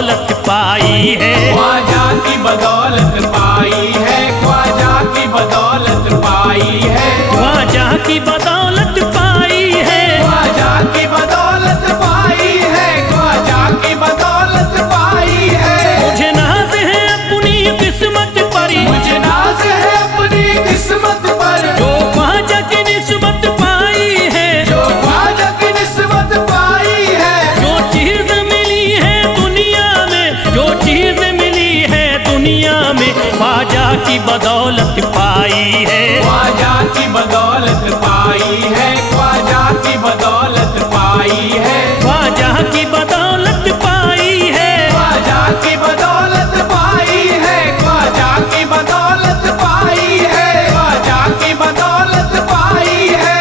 बदौलत पाई है, ख्वाजा की बदौलत पाई है, ख्वाजा की बदौलत पाई है, ख्वाजा की बदौलत पाई है, ख्वाजा की बदौलत पाई है, ख्वाजा की बदौलत पाई है। मुझे नाज है अपनी किस्मत पर, मुझे नाज है अपनी किस्मत पर, जो ख्वाजा की निस्बत पाई है, जो ख्वाजा की निस्बत पाई है। जो चीज मिली है दुनिया में, जो चीज मिली है दुनिया में, ख्वाजा की बदौलत पाई है, ख्वाजा की बदौलत पाई है, ख्वाजा की बदौलत पाई है, ख्वाजा की बदौलत पाई है, ख्वाजा की बदौलत पाई है, ख्वाजा की बदौलत पाई है, ख्वाजा की बदौलत पाई है।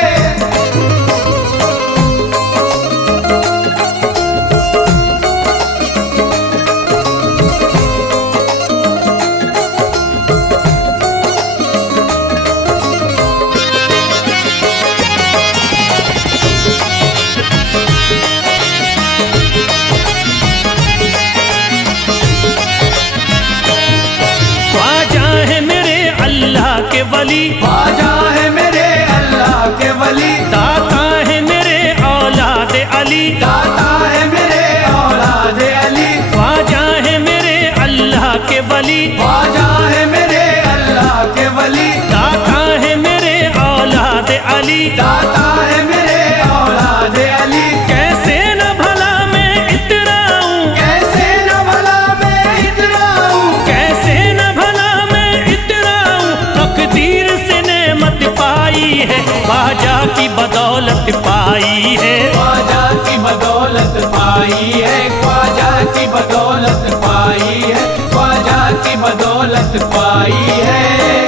ख्वाजा है मेरे अल्लाह के वली, ख्वाजा है मेरे अल्लाह के वली, दाता है मेरे औलाद अली, दाता है मेरे औलाद अली, ख्वाजा है मेरे अल्लाह के वली, ख्वाजा है मेरे अल्लाह के वली, दाता है मेरे औलाद अली, दाता है मेरे औलाद अली। कैसे न भला मैं इतराऊं, कैसे न भला मैं इतराऊं, कैसे न भला मैं इतराऊं, तकदीर से नेमत पाई है, ख्वाजा की बदौलत पाई है, ख्वाजा की बदौलत पाई है, ख्वाजा की बदौलत पाई है, ख्वाजा की बदौलत पाई है।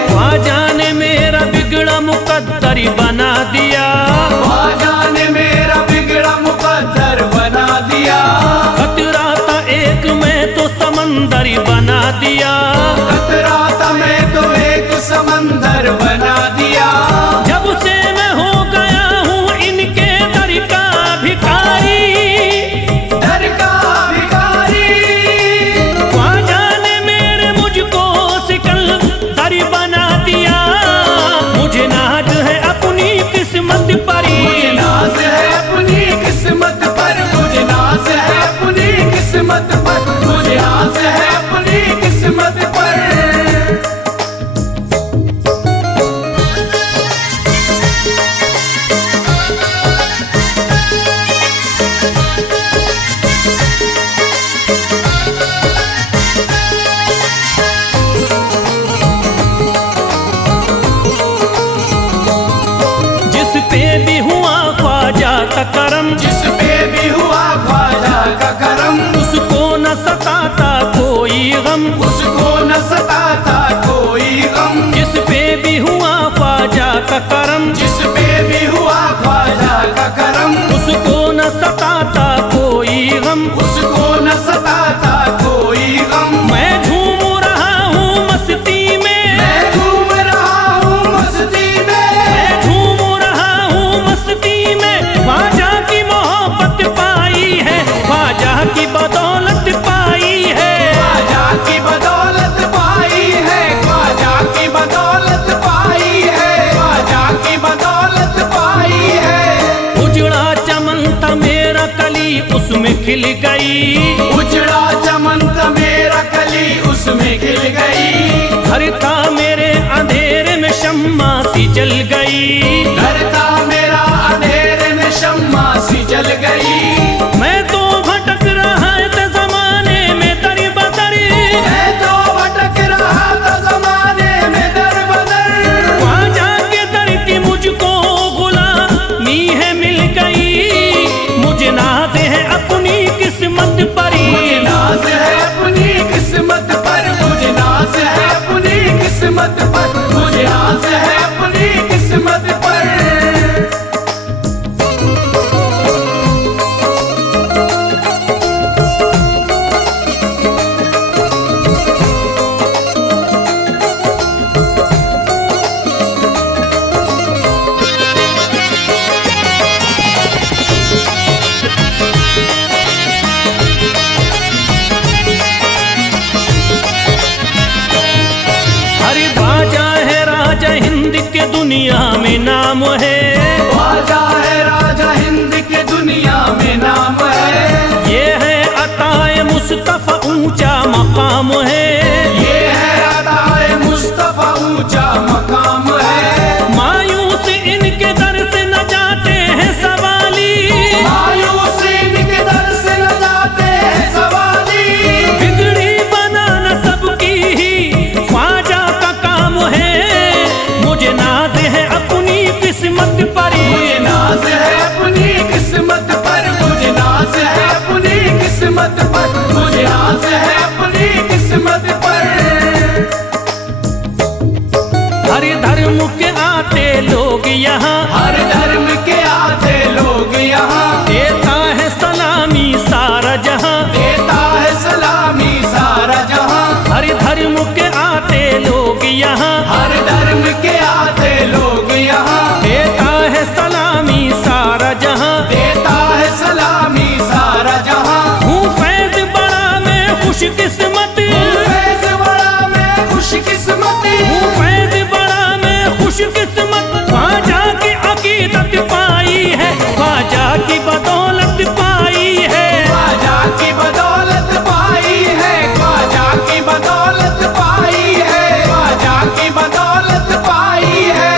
ख्वाजा ने मेरा बिगड़ा मुकद्दर बना दिया, ख्वाजा ने मेरा बिगड़ा मुकद्दर बना दिया, खतरा था एक मैं तो समंदर बना दिया, खतरा था मैं तो एक समंदर बना दिया। जब से मैं हो गया हूँ इनके दर का भिखारी, दर का भिखारी, ख्वाजा ने मेरे मुझको सिकंदर बना दिया, मुझे नाज है अपनी किस्मत पर, मुझे नाज है अपनी किस्मत पर, मुझे नाज है अपनी किस्मत पर, मुझे नाज है अपनी किस्मत पर। जिस पे भी हुआ ख्वाजा का करम, जिस पे भी हुआ ख्वाजा का करम, उसको न सताता कोई गम, उसको न सताता कोई गम। जिस पे भी हुआ ख्वाजा का करम, जिस पे भी हुआ ख्वाजा का करम, उसको न सताता कोई गम, उसको न सताता कोई गम। मैं झूम रहा हूँ मस्ती में, मैं झूम रहा हूँ मस्ती में, मैं झूम रहा हूँ मस्ती में, ख्वाजा की मोहब्बत पाई है, ख्वाजा की बदौलत पाई है, ख्वाजा की बदौलत पाई है, ख्वाजा की बदौलत पाई है, ख्वाजा की बदौलत पाई है। उजड़ा चमन था मेरा कली उसमें खिल गई, उजड़ा चमन था मेरा कली उसमें खिल गई, घर था मेरे अंधेरे में शम्मा सी जल गई, घर था मेरा अंधेरे में शम्मा सी जल गई। मैं तो भटक रहा था जमाने में दर बदर, मैं तो भटक रहा था जमाने में दर बदर, ख्वाजा के दर की मुझको गुलामी है मिल गई, मुझे नाज है अपनी किस्मत पर, मुझे नाज है अपनी किस्मत पर, मुझे नाज है अपनी किस्मत पर, मुझे नाज है अपनी किस्मत पर। के दुनिया में नाम है। ख्वाजा है राजा हिंद के दुनिया में नाम है। ये है अताए मुस्तफा ऊंचा मकाम है। ये है अताए मुस्तफा ऊंचा मकाम है। मायूस इनके दर से न जाते हैं सवाली। मायूस इनके दर से न जाते हैं सवाली। बिगड़ी बनाना सबकी ही ख्वाजा का काम है। मुझे नाज है अपनी किस्मत पर। मुझे नाज है अपनी किस्मत पर। मुझे नाज है अपनी किस्मत पर। मुझे नाज है अपनी किस्मत पर। हर धर्म के आते लोग यहाँ। हर धर्म के आते लोग यहाँ। देता है सलामी सारा जहाँ। देता है सलामी सारा जहाँ। हर धर्म के आते लोग यहाँ। हर धर्म के आते लोग यहाँ। देता है सलामी सारा जहाँ। देता है सलामी सारा जहाँ। हूँ फैज बड़ा मैं खुशकिस्मत। फैज बड़ा मैं खुशकिस्मत। हूँ फैज बड़ा मैं खुशकिस्मत। ख्वाजा की अकीदत पाई है। ख्वाजा की बदौलत पाई है। ख्वाजा की बदौलत पाई है। ख्वाजा की बदौलत पाई है। ख्वाजा की बदौलत पाई है।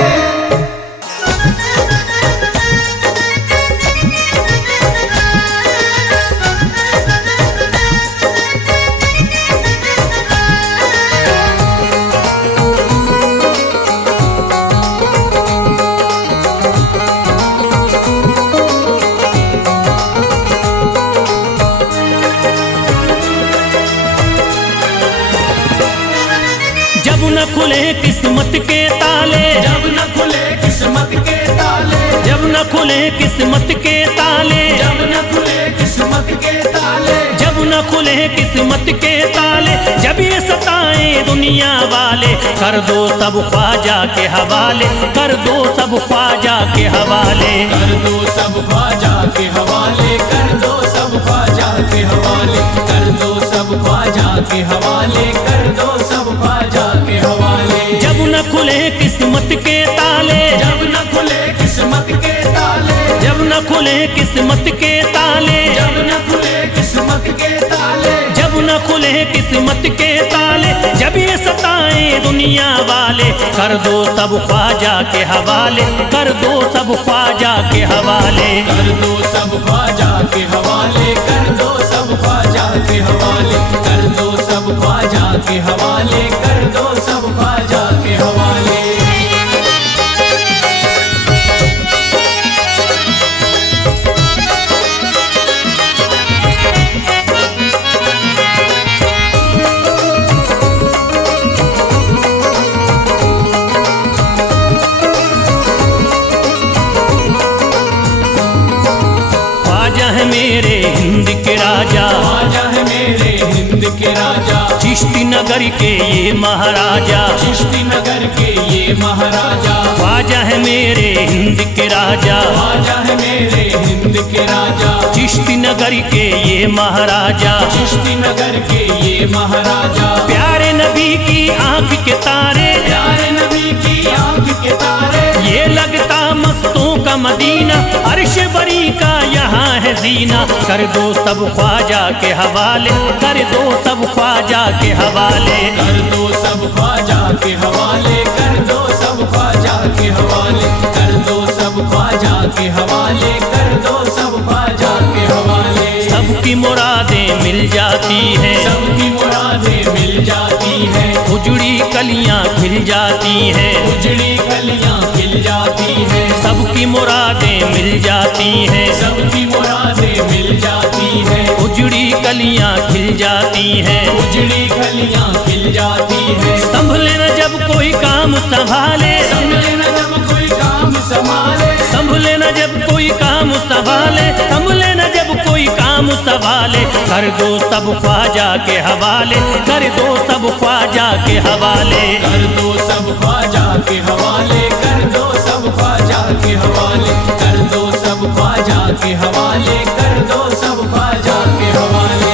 जब न खुले किस्मत के ताले। जब न खुले किस्मत के ताले। जब न खुले किस्मत के ताले। जब न खुले किस्मत के ताले। जब न खुले किस्मत के ताले। जब ये सताए दुनिया वाले। कर दो सब ख्वाजा के हवाले। कर दो सब ख्वाजा के हवाले। कर दो सब ख्वाजा के हवाले। कर दो सब ख्वाजा के हवाले। कर दो सब ख्वाजा के हवाले। कर दो सब ख्वाजा के हवाले। जब न खुले किस्मत के ताले। जब न खुले किस्मत के ताले। जब न खुले किस्मत के ताले। जब न खुले किस्मत के ताले। जब न खुले किस्मत के ताले। जब ये सताए दुनिया वाले। कर दो सब ख्वाजा के हवाले। कर दो सब ख्वाजा के हवाले। कर दो सब ख्वाजा के हवाले। कर दो सब ख्वाजा के हवाले। कर दो सब ख्वाजा के हवाले। कर दो सब ख्वाजा के हवाले। ख्वाजा है मेरे हिंद के राजा। ख्वाजा है मेरे हिंद के राजा। चिश्ती नगर के ये महाराजा। चिश्ती नगर के ये महाराजा। ख्वाजा है मेरे हिंद के राजा। ख्वाजा है मेरे हिंद के राजा। चिश्ती नगर के ये महाराजा। चिश्ती नगर के ये महाराजा। प्यारे नबी की आंख के तारे। प्यारे नबी की आंख के तारे। ये लगता मस्तों का मदीना। अर्श बरी का यहाँ है जीना। कर दो सब ख्वाजा के हवाले। कर दो सब ख्वाजा के हवाले। कर दो सब ख्वाजा के हवाले। कर दो सब ख्वाजा के हवाले। कर दो सब ख्वाजा के हवाले। कर दो सब ख्वाजा के हवाले। सबकी मुरादें मिल जाती हैं। सबकी मुरादें मिल जाती हैं। उजड़ी कलियां खिल जाती हैं। उजड़ी कलियां खिल जाती हैं। सबकी मुरादें मिल जाती हैं। सबकी मुरादें मिल जाती हैं। उजड़ी कलियां खिल जाती हैं। उजड़ी कलियां खिल जाती हैं। संभले न जब कोई काम संभाले। संभले न जब कोई काम संभाले। संभले न जब कोई काम संभाले। संभले न जब कोई काम संभाले। कर दो सब ख्वाजा के हवाले। कर दो सब ख्वाजा के हवाले। कर दो सब ख्वाजा के हवाले। कर दो सब ख्वाजा के हवाले। कर दो सब ख्वाजा के हवाले। कर दो सब ख्वाजा के हवाले।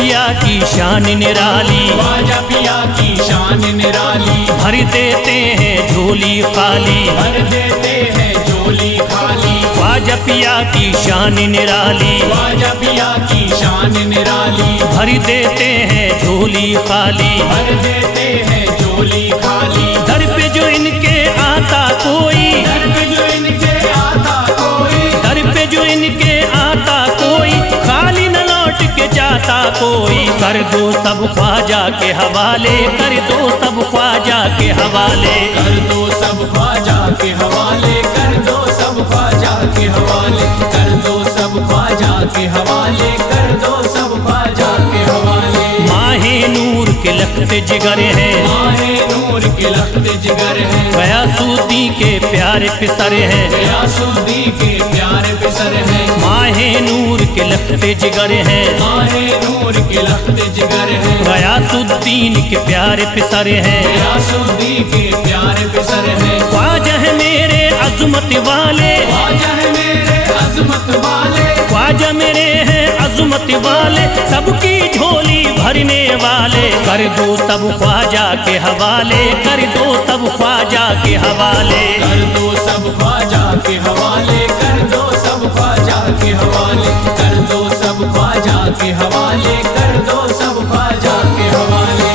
पिया की शान निराली, ख्वाजा पिया की शान निराली, भर देते हैं झोली खाली, भर देते हैं झोली खाली। ख्वाजा पिया की शान निराली, ख्वाजा पिया की शान निराली, भर देते हैं झोली खाली, भर देते हैं झोली खाली। दर पे जो इनके आता कोई, दर पे जो इनके आता कोई, दर पे जो इनके आता कोई, खाली न लौट के जाता कोई। कर दो सब ख्वाजा के हवाले, कर दो सब ख्वाजा के हवाले, कर दो सब ख्वाजा के हवाले, कर दो सब ख्वाजा के हवाले, कर दो सब ख्वाजा के हवाले, कर दो सब ख्वाजा के हवाले। माहे नूर के लखते जिगर हैं, माहे नूर के लखते जिगर हैं, गयासुद्दीन के प्यारे पिसर हैं, गयासुद्दीन के प्यारे पिसर हैं। माहे नूर के लखते जिगर हैं, माहे नूर के लखते जिगर हैं, गयासुद्दीन के प्यारे पिसर हैं। गयासुद्दीन के प्यारे पिसर हैं। ख्वाजा है मेरे अज़मत वाले, ख्वाजा है मेरे अज़मत वाले, ख्वाजा मेरे हैं अज़मत वाले, सबकी झोली भरने वाले। कर दो सब ख्वाजा के हवाले, कर दो सब ख्वाजा के हवाले, कर दो सब ख्वाजा के हवाले, कर दो सब ख्वाजा के हवाले, कर दो सब ख्वाजा के हवाले, कर दो सब ख्वाजा के हवाले।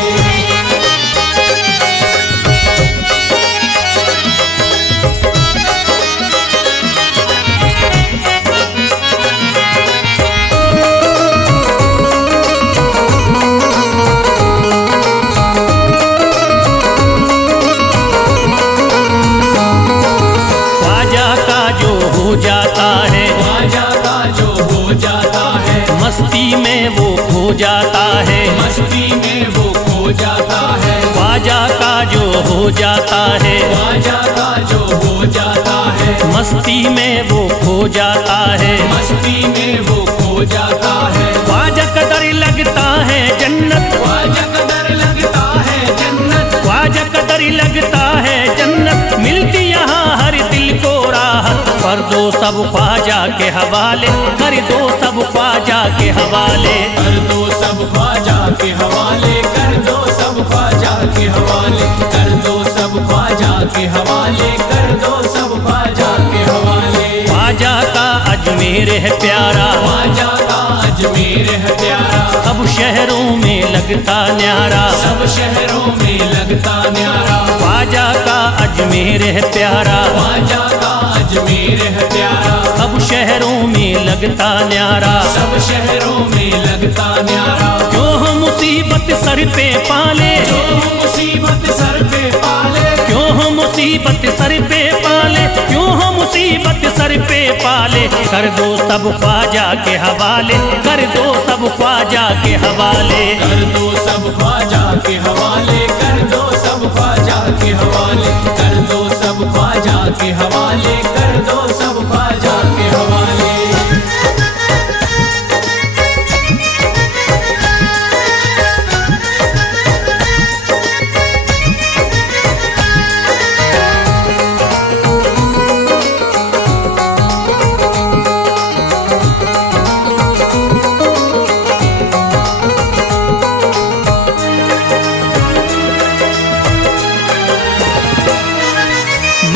जाता है ख्वाजा का जो हो जाता है, मस्ती में वो खो जाता है, मस्ती में वो खो जाता है। ख्वाजा का जो हो जाता है, ख्वाजा का जो हो जाता है, मस्ती में वो खो जाता है, मस्ती में वो खो जाता है। ख्वाजा कदर लगता है जन्नत, ख्वाजा कदर लगता है जन्नत, ख्वाजा कदर लगता है जन्नत, मिलती यहाँ हर दिल को राहत। कर दो सब ख्वाजा के हवाले, कर दो सब ख्वाजा के हवाले, कर दो सब ख्वाजा के हवाले, कर दो सब ख्वाजा के हवाले, कर दो सब ख्वाजा के हवाले, कर दो सब ख्वाजा के हवाले। ख्वाजा का अजमेर है प्यारा, ख्वाजा का अजमेर है प्यारा, सब शहरों में लगता न्यारा, सब शहरों में लगता न्यारा। ख्वाजा का अजमेर है प्यारा, ख्वाजा का अजमेर है प्यारा, सब शहरों में लगता न्यारा, सब शहरों में लगता न्यारा। क्यों हम मुसीबत सर पे पाले, जो मुसीबत सर पे पाले, क्यों हम मुसीबत सर पे पाले, क्यों हम मुसीबत सर पे पाले। कर दो सब ख्वाजा के हवाले, कर दो सब ख्वाजा के हवाले, कर दो सब ख्वाजा के हवाले, कर दो सब ख्वाजा के हवाले, कर दो सब ख्वाजा के हवाले, कर दो सब ख्वाजा के हवाले।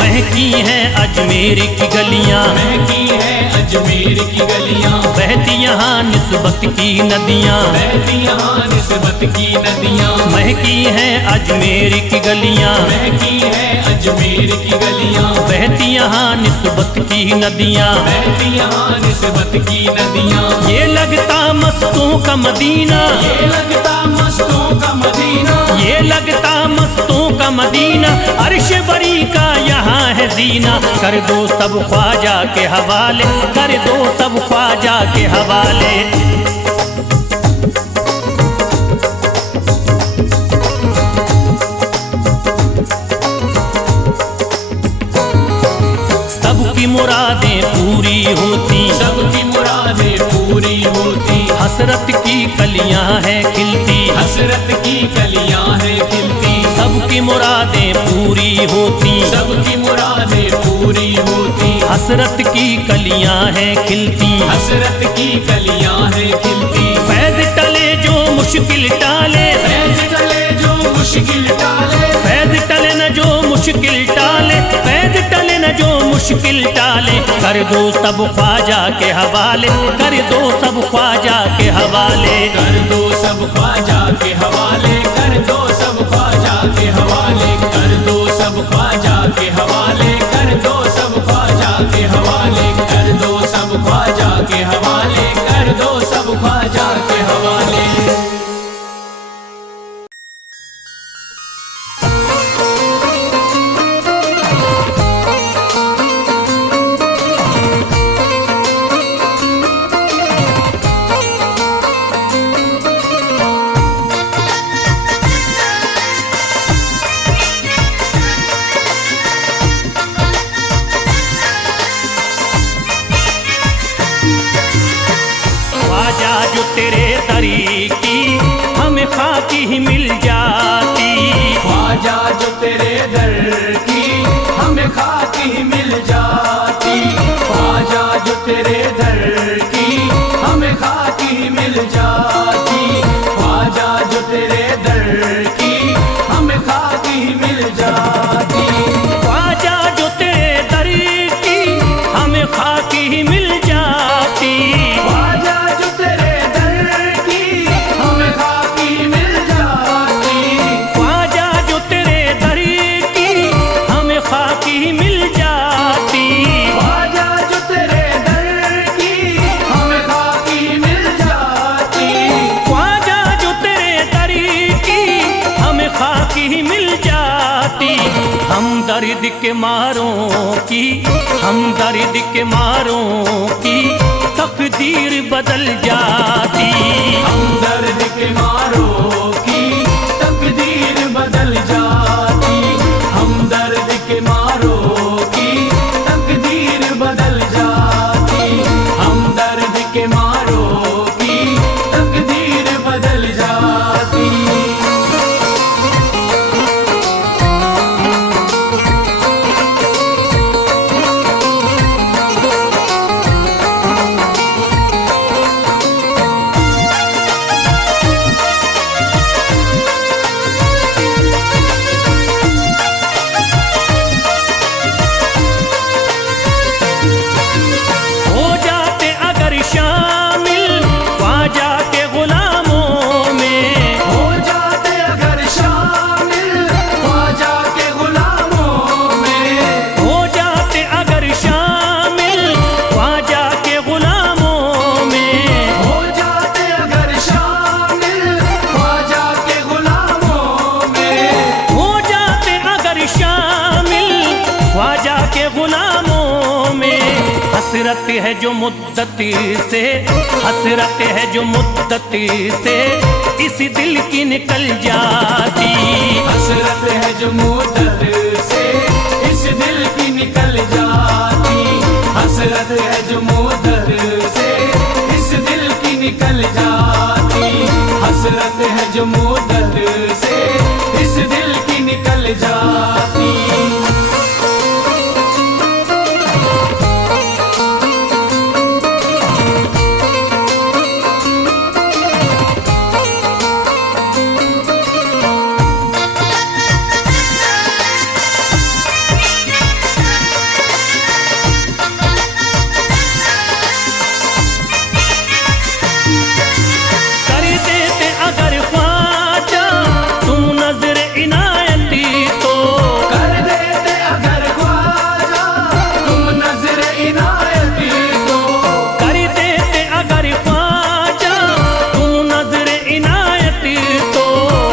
महकी हैं अजमेर की गलियां, महकी है अजमेर की गलियां, बहती यहाँ निस्बत की नदियाँ, बहती यहाँ निस्बत की नदियां। महकी हैं अजमेर की गलियां, महकी है अजमेर की गलियां, बहती यहाँ निस्बत की नदियाँ, बहती यहाँ निस्बत की नदियां। ये लगता मस्तों का मदीना, ये लगता मस्तों का मदीना, ये लगता मस्तों का मदीना, अर्श बरी का यहाँ है जीना। कर दो सब ख्वाजा के हवाले, कर दो सब ख्वाजा के हवाले। सबकी मुरादें पूरी होती, सबकी मुरादें पूरी होती, हसरत की कलियां हैं खिलती, हसरत की कलियां हैं खिलती। सबकी मुरादें पूरी होती, सबकी मुरादें पूरी होती, हसरत की कलियां हैं खिलती, हसरत की कलियां हैं खिलती। फैज़ टले जो मुश्किल टाले, फैज टले जो मुश्किल टाले, फैज टले न जो मुश्किल टाले, फैज टले न जो मुश्किल टाले। कर दो सब ख्वाजा के हवाले, कर दो सब ख्वाजा के हवाले, कर दो सब ख्वाजा के हवाले, कर दो सब ख्वाजा के हवाले, कर दो सब ख्वाजा के हवाले, कर दो सब ख्वाजा के हवाले, कर दो सब ख्वाजा के हवाले, कर दो सब ख्वाजा के हवाले। ख्वाजा जो तेरे दरी की हमें खाकी ही मिल जाती, ख्वाजा जो तेरे दर की हमें खाकी ही मिल जाती, ख्वाजा जो तेरे दर की हमें खाकी ही मिल जाती, ख्वाजा जो तेरे दर की हमें खाकी ही मिल जाती, ख्वाजा जो तेरे दरी की हमें खाकी ही मिल जाती, ख्वाजा जो तेरे दर की हमें खाकी मिल जाती, ख्वाजा जो तेरे दरी की हमें खाकी ही मिल जाती, ख्वाजा जो तेरे दर की हमें खाकी मिल जाती, ख्वाजा जो तेरे दरी की हमें खाकी ही मिल जाती। हम दर्द के मारों की, हम दर्द के मारों की तकदीर बदल जाती, हम दर्द के मारों की तकदीर बदल जाती, हम दर्द के मारों की तकदीर बदल जाती, हम दर्द के मारों की तकदीर बदल जाती। हो जाते अगर शामिल ख्वाजा के गुलामों में, हो जाते अगर शामिल ख्वाजा के गुलामों में, हो जाते अगर शामिल ख्वाजा के गुलामों में, हो जाते अगर शामिल ख्वाजा के गुलामों में, हो जाते अगर शामिल ख्वाजा के गुलामों में। हसरत है जो मुद्दती से, हसरत है जो मुद्दती से इस दिल की निकल जाती, हसरत है जो मुद्दत से इस दिल की निकल जाती, हसरत है जो मुद्दत से इस दिल की निकल जाती, हसरत है जो मुद्दत से इस दिल की निकल जाती। कर देते अगर ख्वाजा तुम नजर इनायती तो, कर देते अगर ख्वाजा तुम नजर इनायती तो, कर देते अगर ख्वाजा तुम नजर इनायती तो,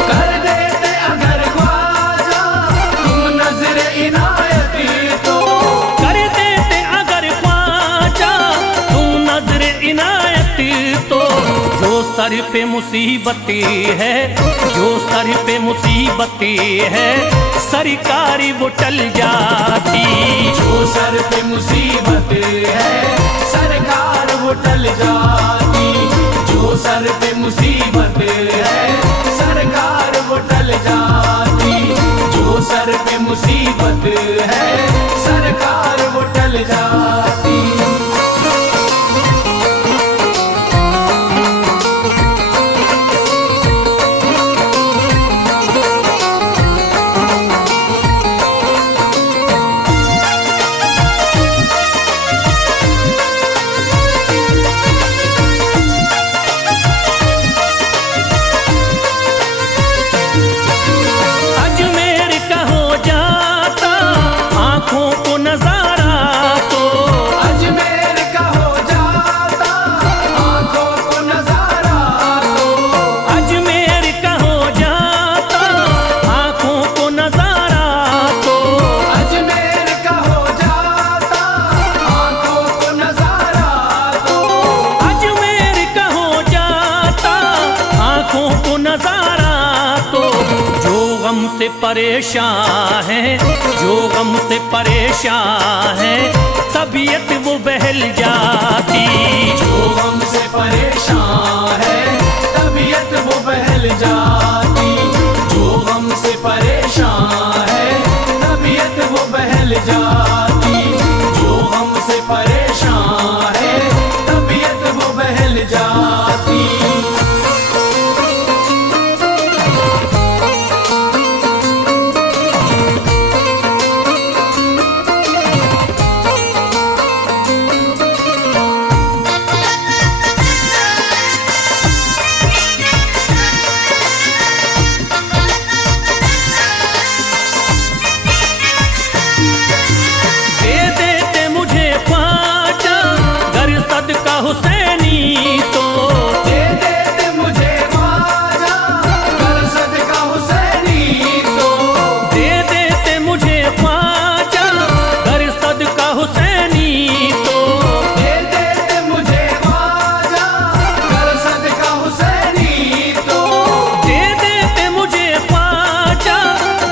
कर देते अगर ख्वाजा तुम नजर इनायती तो, कर देते अगर ख्वाजा तुम नजर इनायती तो। जो सर पे मुसीबती है, जो सर पे मुसीबती है सरकारी वो टल जाती, जो सर पे मुसीबत है सरकार वो टल जाती, जो सर पे मुसीबत है सरकार वो टल जाती, जो सर पे मुसीबत है सरकार वो टल जाती। से परेशान है, जो गम से परेशान है, तबीयत वो बहल जाती। जो गम से परेशान है, तबीयत वो बहल जाती। जो गम से परेशान है, तबीयत वो बहल जाती। जो गम से परेशान है, तबीयत वो बहल जाती। हुसैनी तो दे देते मुझे ख्वाजा, कर सदका हुसैनी तो। दे देते मुझे ख्वाजा, कर सदका हुसैनी तो। दे देते मुझे ख्वाजा, कर सदका हुसैनी तो। दे देते मुझे ख्वाजा,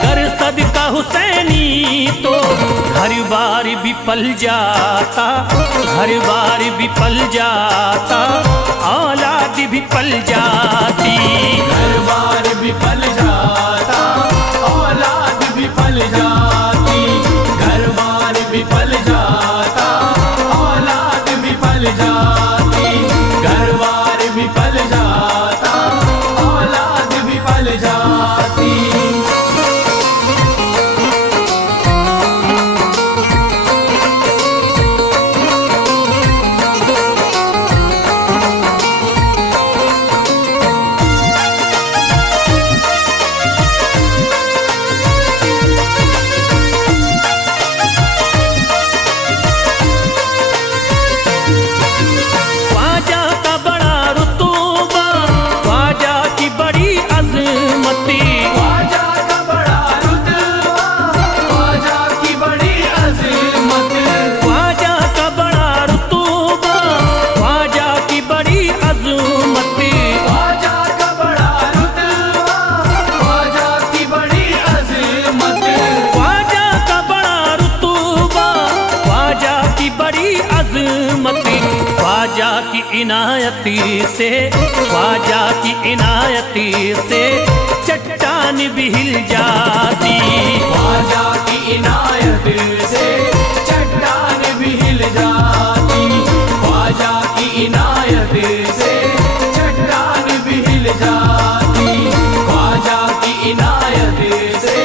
कर सदका हुसैनी तो। घर बार भी पल जाता, घर बार भी पल जाता, औलाद भी पल जाती। घर बार भी पल जाता, औलाद भी पल जाती। घर बार भी पल जाता, औलाद भी पल जाती। घर बार भी पल जाता, औलाद भी पल जाती। ख्वाजा की इनायती से, ख्वाजा की इनायती से चट्टान भी हिल जाती। ख्वाजा की इनायत से चट्टान भी हिल जाती। ख्वाजा की इनायत से चट्टान भी हिल जाती। ख्वाजा की इनायत से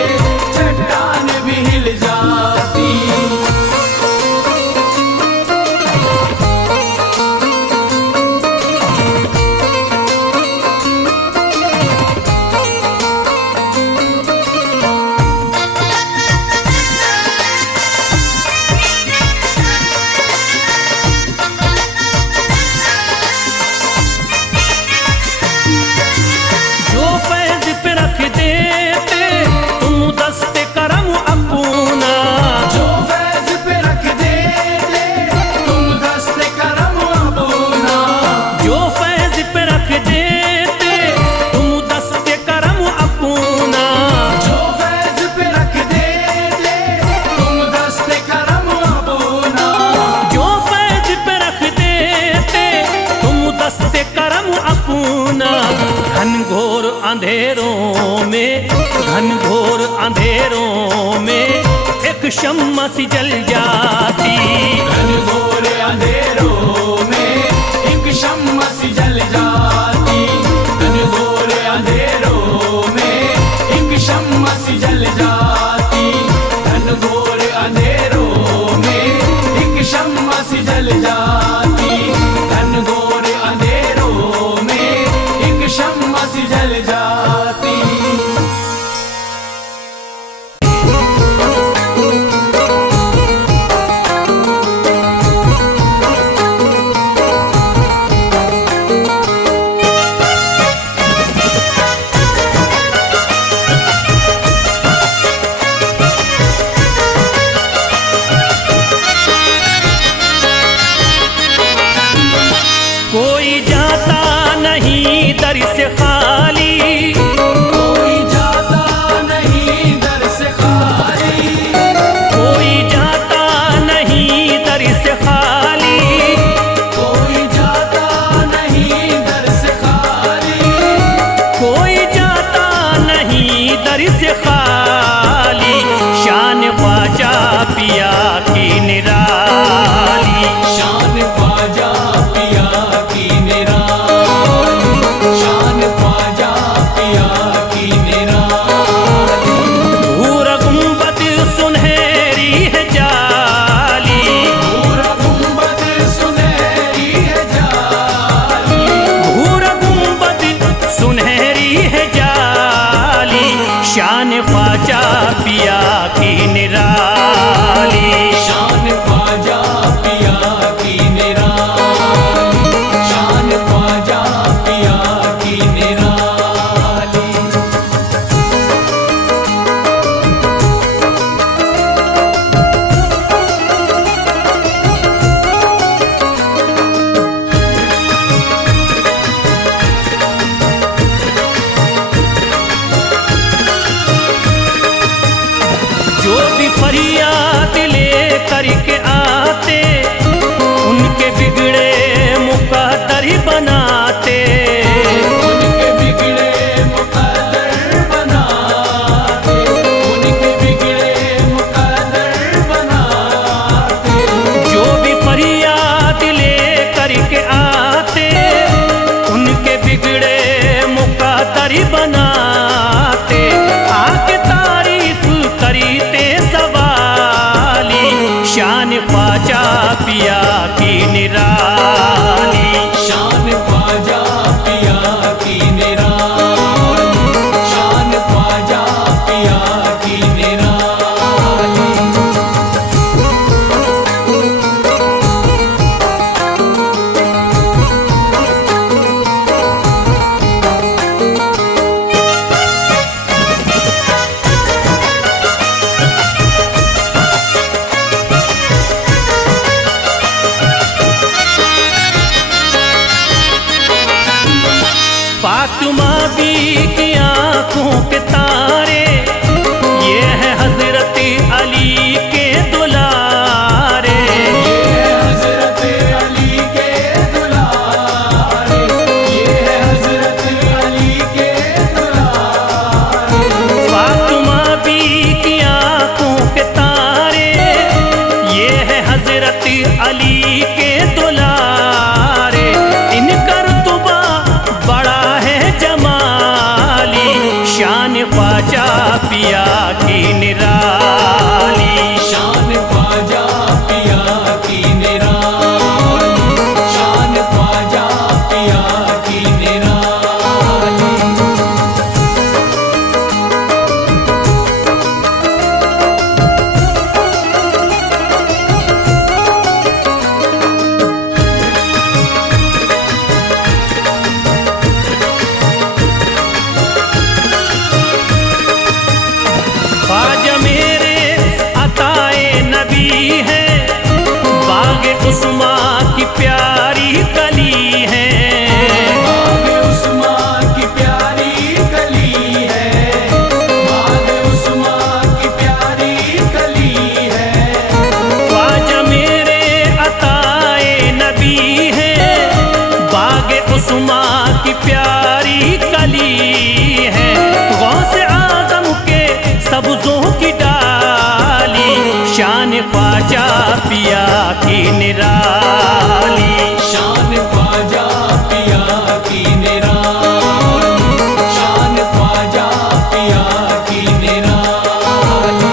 चट्टान भी हिल जाती। घनघोर अंधेरों में, घनघोर अंधेरों में एक शम्मा सी जल जाती। घनघोर अंधेरों में एक शम्मा सी जल जाती। घनघोर अंधेरों में एक शम्मा सी जल जाती। घनघोर अंधेरों में एक शम्मा सी जल जाती। घनघोर अंधेरों में एक शम्मा सी जल जाती। फरियाद ले करके आते, उनके बिगड़े मुकद्दर ही बनाते। उनके बिगड़े मुकद्दर बनाते, उनके बिगड़े मुकद्दर बनाते। जो भी फरियाद ले करके आते, उनके बिगड़े मुकद्दर ही बनाते। आके तारीफ करते सवाली, शान ख्वाजा पिया की निराली। शान ख्वाजा पिया की निराली, शान ख्वाजा पिया की निराली। फातिमा बी की आंखों के तारे, ये है हजरत अली के दुलारे। ये है हजरत अली के दुलारे, ये है हजरत अली के दुलारे। फातिमा बी की आंखों के तारे, ये है हजरत अली के दुलारे। इनका रुतबा बड़ा है जमाली, शान ख्वाजा पिया की निराली। शान ख्वाजा पिया की निराली, शान ख्वाजा पिया की निराली। ख्वाजा मेरे अताए नबी है, बाग उस्मा की प्यारी कली है। बाग उस्मा की प्यारी कली है, बाग उस्मा की प्यारी कली है। ख्वाजा मेरे अताए नबी है, बाग उस्मा की प्यारी कली है। गौसे आजम के सब्जों की डाली, शान ख्वाजा पिया की निराली। शान ख्वाजा पिया की निराली, शान ख्वाजा पिया की निराली।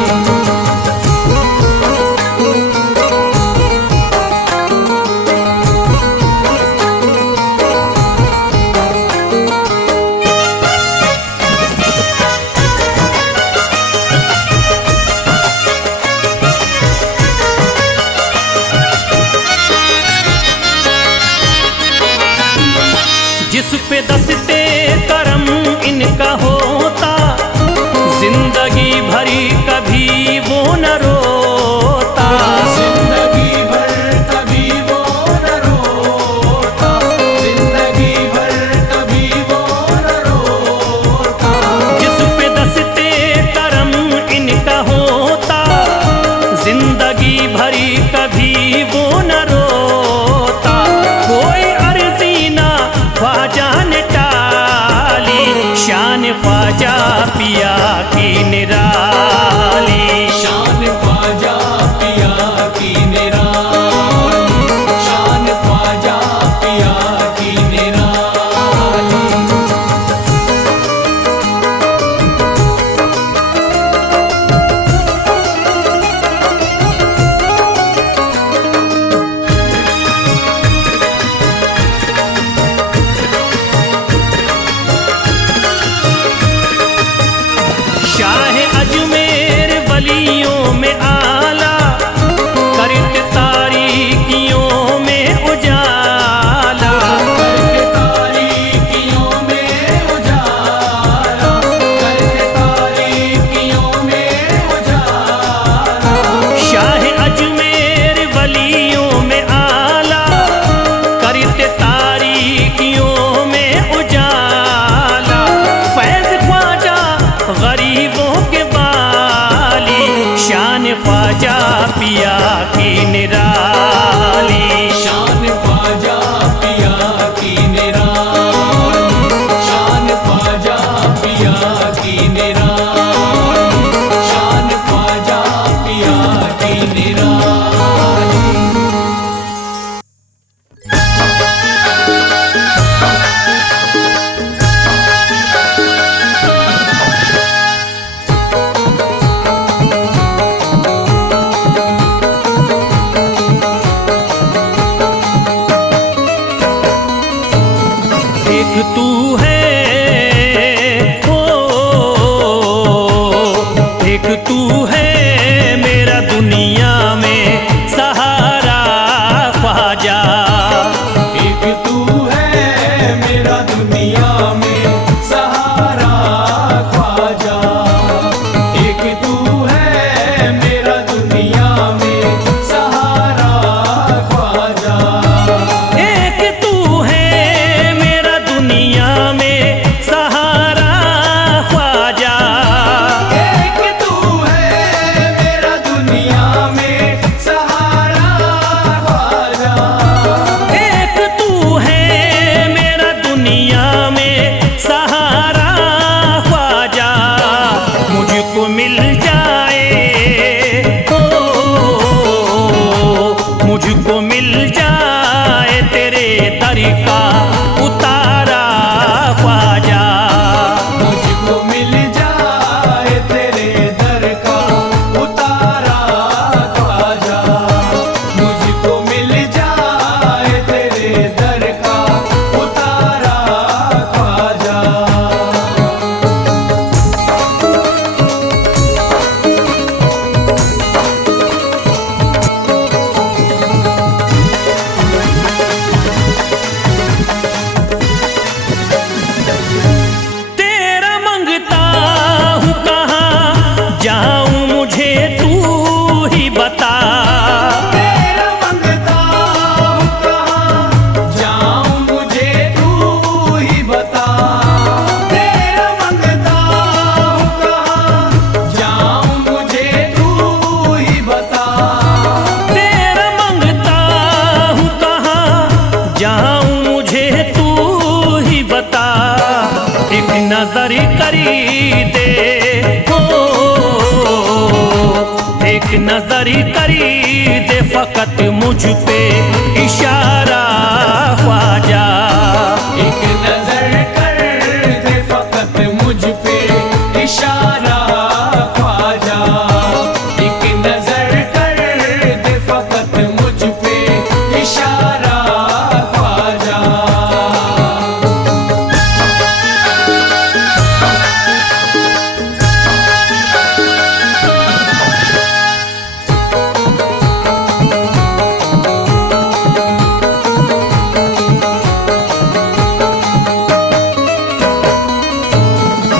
जिस पे दस्ते करम इनका होता, जिंदगी भरी कभी वो न रोता। जिंदगी भर कभी वो न रोता, जिंदगी भर कभी वो न रोता। जिस पे दस्ते करम इनका होता, जिंदगी भरी कभी वो न रोता। कोई अर्जी ना ख्वाजा ने टाली, शान ख्वाजा पिया की निराली। शान ख्वाजा पिया की निराली, शान ख्वाजा पिया की निराली। पिया की निराली। शान ख्वाजा पिया की निराली, शान ख्वाजा पिया की निराली, शान ख्वाजा पिया की निराली। एक तू है ओ, एक तू है मेरा दुनिया में सहारा ख्वाजा। एक तू है मेरा दुनिया में सहारा ख्वाजा, एक तू है मेरा दुनिया में सहारा ख्वाजा। एक तू है मेरा दुनिया में सहारा ख्वाजा। एक तू है मेरा दुनिया में सहारा ख्वाजा, एक तू है मेरा दुनिया में सहारा ख्वाजा। मुझको मिल जाए ओ, मुझको मिल जाए तेरे दर का उतारा ख्वाजा। मुझको मिल जाए तेरे दर का उतारा ख्वाजा, मुझको मिल जाए तेरे दर का उतारा ख्वाजा। तेरा मंगता हूँ कहाँ जाऊँ मुझे तू ही बता। तेरा मंगता हूँ कहाँ जाऊँ मुझे तू ही बता। तेरा मंगता हूँ कहाँ जाऊँ मुझे तू ही बता। तेरा मंगता हूँ कहाँ जाऊँ मुझे तू ही बता। एक नजर करी दे हो, एक नजर करी दे फकत मुझ पे इशारा ख्वाजा। एक नजर कर दे फकत मुझ पे इशारा ख्वाजा, एक नजर कर दे फकत मुझ पे इशारा ख्वाजा।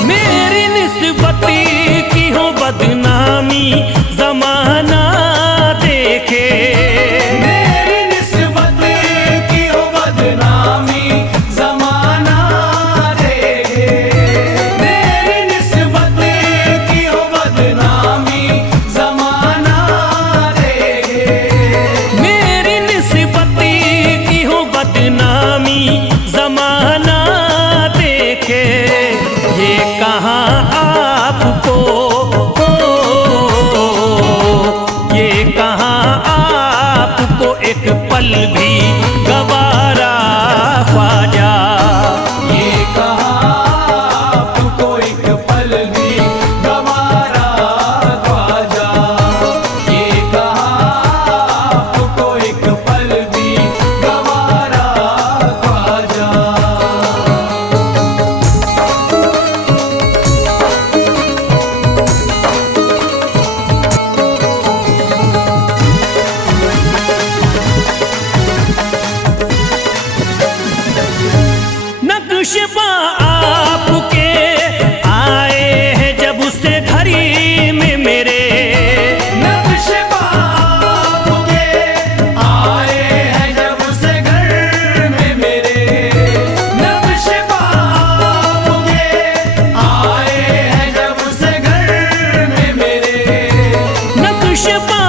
मेरी निस्बत की हो बदनामी जमाना देखे। मेरी निस्बत की हो बदनामी जमाना देखे। मेरी निस्बत की हो बदनामी जमाना देखे। मेरी निस्बत की हो बदनामी जमाना देखे। ये कहाँ आपको हो, ये कहाँ आपको एक पल भी गवारा ख्वाजा। ये कहाँ आपको एक पल भी गवारा ख्वाजा, ये कहाँ आपको एक पल भी गवारा ख्वाजा। नक्शबा आपके आए हैं जब से घड़ी में मेरे। नक्शबा आपके आए हैं जब से घर में मेरे। नक्शबा आपके आए हैं जब से घर में मेरे। नक्शबा